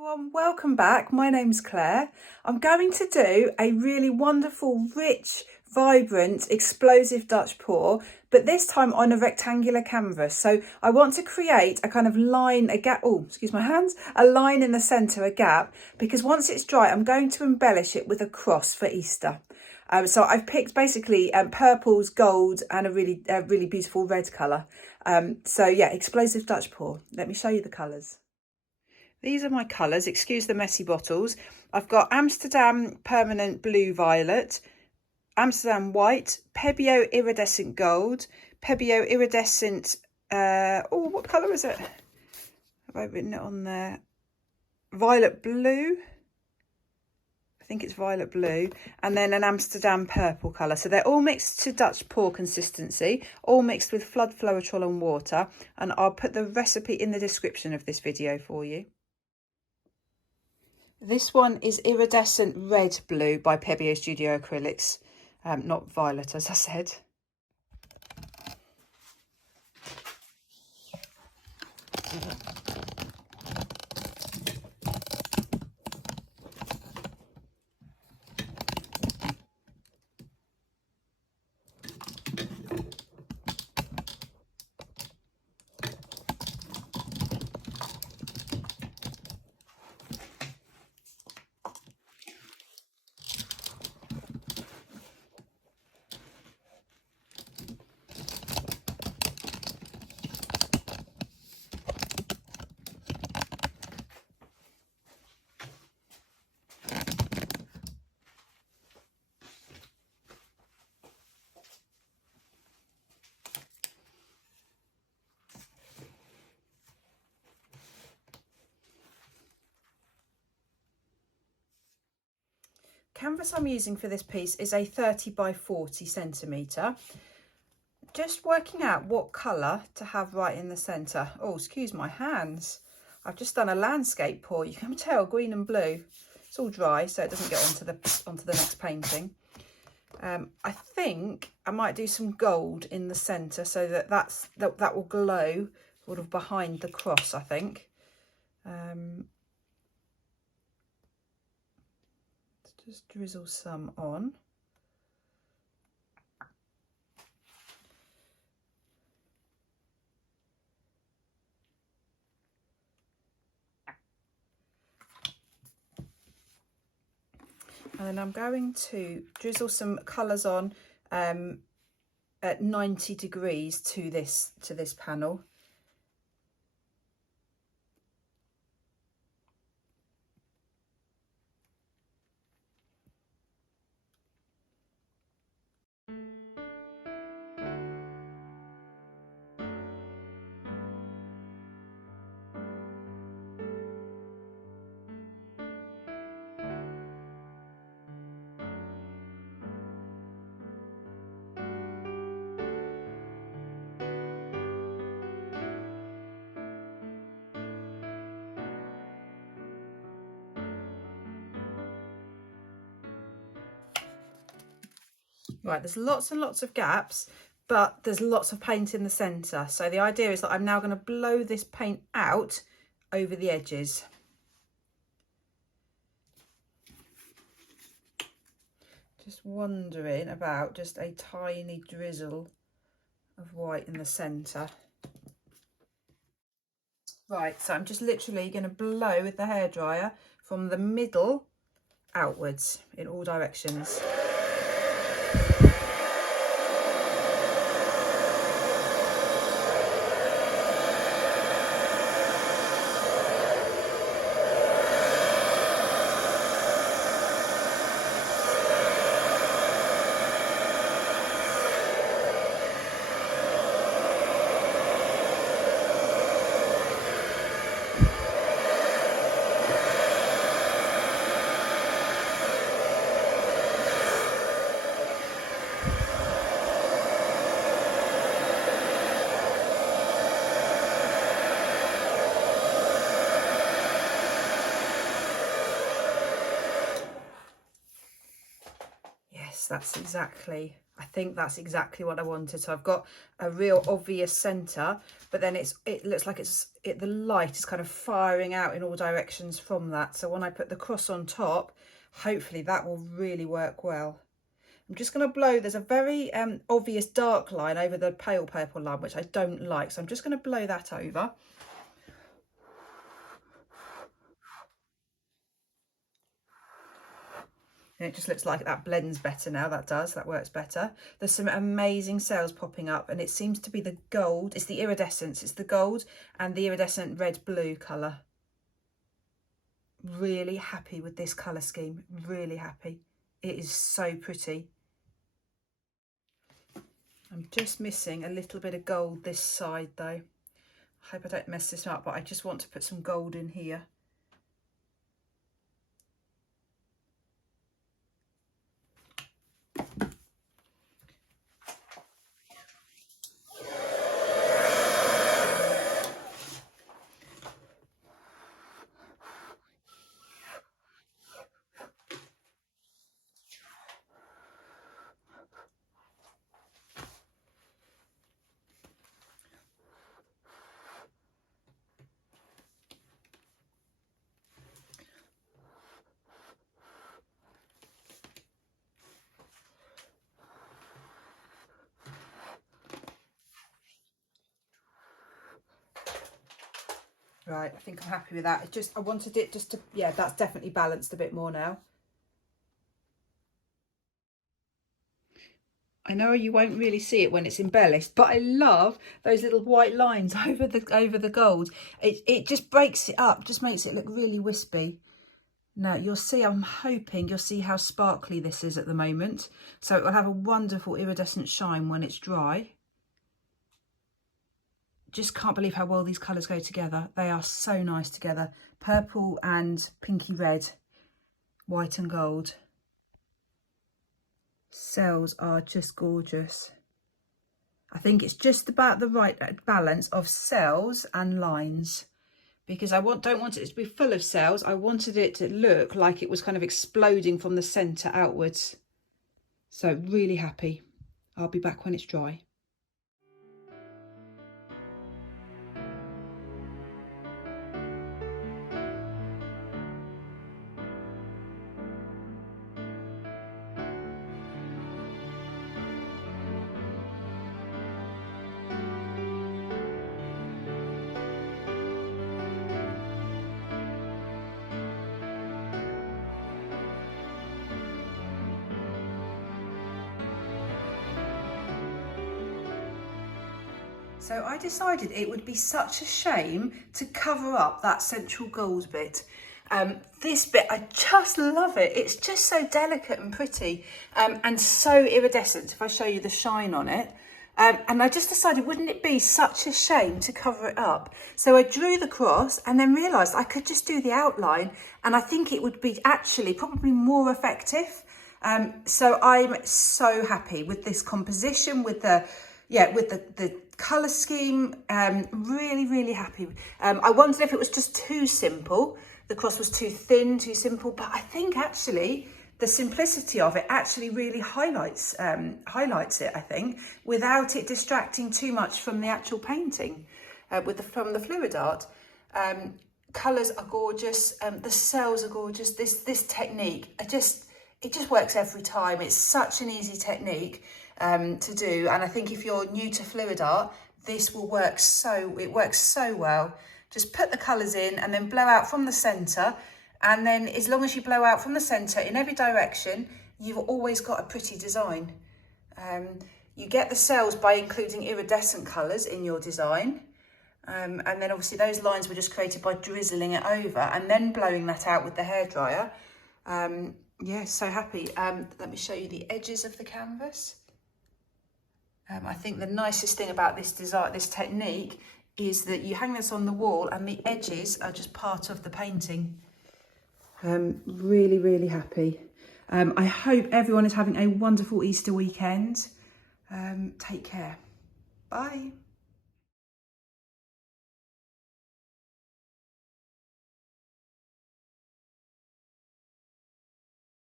Everyone, welcome back. My name's Claire. I'm going to do a really wonderful, rich, vibrant, explosive Dutch pour, but this time on a rectangular canvas. So I want to create a kind of line, a gap, oh, excuse my hands, a line in the centre, a gap, because once it's dry, I'm going to embellish it with a cross for Easter. So I've picked basically purples, gold, and a really beautiful red colour. So yeah, explosive Dutch pour. Let me show you the colours. These are my colours, excuse the messy bottles. I've got Amsterdam Permanent Blue Violet, Amsterdam White, Pebeo Iridescent Gold, Pebeo Iridescent, oh, what colour is it? Have I written it on there? Violet Blue. I think it's Violet Blue. And then an Amsterdam Purple colour. So they're all mixed to Dutch pour consistency, all mixed with flood, floetrol and water. And I'll put the recipe in the description of this video for you. This one is Iridescent Red Blue by Pebeo Studio Acrylics, not violet as I said. Canvas I'm using for this piece is a 30 by 40 centimetre. Just working out what colour to have right in the centre. Oh, excuse my hands. I've just done a landscape pour. You can tell green and blue. It's all dry, so it doesn't get onto the next painting. I think I might do some gold in the centre so that will glow sort of behind the cross, I think. Just drizzle some on. And then I'm going to drizzle some colours on at 90 degrees to this panel. Right, there's lots and lots of gaps, but there's lots of paint in the centre. So the idea is that I'm now going to blow this paint out over the edges. Just wondering about just a tiny drizzle of white in the centre. Right, so I'm just literally going to blow with the hairdryer from the middle outwards in all directions. That's exactly, I think that's exactly what I wanted. So I've got a real obvious centre, but then it looks like the light is kind of firing out in all directions from that. So when I put the cross on top, hopefully that will really work well. I'm just going to blow, there's a very obvious dark line over the pale purple line, which I don't like. So I'm just going to blow that over. And it just looks like that blends better now. That works better. There's some amazing cells popping up, and it seems to be the gold. It's the iridescence. It's the gold and the iridescent red-blue colour. Really happy with this colour scheme. Really happy. It is so pretty. I'm just missing a little bit of gold this side though. I hope I don't mess this up, but I just want to put some gold in here. Right, I think I'm happy with that. I wanted it just to, yeah, that's definitely balanced a bit more now. I know you won't really see it when it's embellished, but I love those little white lines over the gold. It just breaks it up, just makes it look really wispy. Now you'll see, I'm hoping you'll see how sparkly this is at the moment. So it will have a wonderful iridescent shine when it's dry. Just can't believe how well these colours go together. They are so nice together. Purple and pinky red, white and gold. Cells are just gorgeous. I think it's just about the right balance of cells and lines, because I don't want it to be full of cells. I wanted it to look like it was kind of exploding from the centre outwards. So really happy. I'll be back when it's dry. So I decided it would be such a shame to cover up that central gold bit. This bit, I just love it. It's just so delicate and pretty and so iridescent, if I show you the shine on it. And I just decided, wouldn't it be such a shame to cover it up? So I drew the cross and then realised I could just do the outline, and I think it would be actually probably more effective. So I'm so happy with this composition, with the colour scheme. Really happy. I wondered if it was just too simple. The cross was too thin, too simple, but I think actually the simplicity of it actually really highlights it, I think, without it distracting too much from the actual painting from the fluid art. Colours are gorgeous, the cells are gorgeous. This technique, it just works every time. It's such an easy technique to do, and I think if you're new to fluid art, this will work it works so well. Just put the colours in and then blow out from the centre, and then as long as you blow out from the centre in every direction, you've always got a pretty design. You get the cells by including iridescent colours in your design, and then obviously those lines were just created by drizzling it over and then blowing that out with the hairdryer. Yeah, so happy. Let me show you the edges of the canvas. I think the nicest thing about this design, this technique, is that you hang this on the wall and the edges are just part of the painting. Really happy. I hope everyone is having a wonderful Easter weekend. Take care. Bye.